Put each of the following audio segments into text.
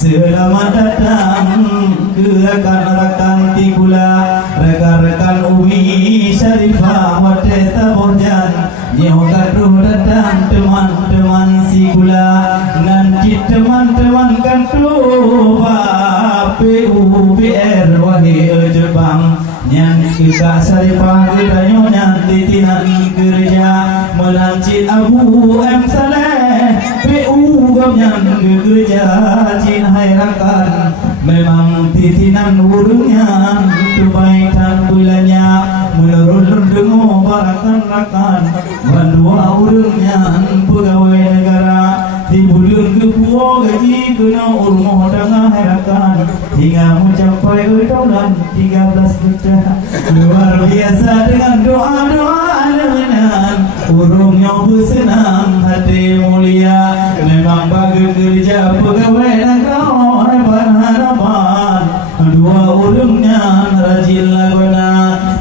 Selamat datang ke rekan-rekan Tigula, rekan-rekan Umi Syarifah Wadeta Borjan, Nyogaduh datang teman-teman si gula, nanti teman-teman kantuba PUPR wahai Jepang, nyan kita Syarifah gedayo nyan titinan gereja, melancit Abu M Saleh PU gomnyan gereja Cina memang titinan urungnya Dubai tan bulannya rakan-rakan Bandua urungnya pegawai negara di bulan kepuo gaji kena urmoh dengan herakan hingga mencapai tahun 13 juta luar biasa dengan doa-doa dengan urungnya bersenang hati mulia memang bagi kerja pegawai negara berharapan dua urungnya rajin laguna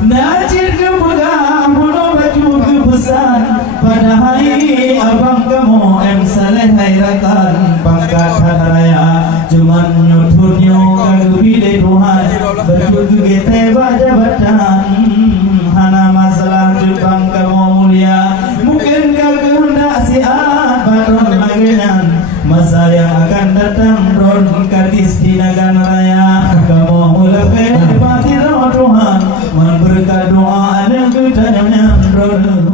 najir kepegang penuh baju kepesan pada hari abang kamu Saleh hairatan pangkat raya cuman nyuturnya kagak pilih Tuhan baju gete jabatan hana masalah jepang kamu mulia mungkin kagak hendak siat baron lagian masa yang akan datang ron kadis di nagan raya kamu mulai pati Tuhan memberkat doa ada kedanyanya ron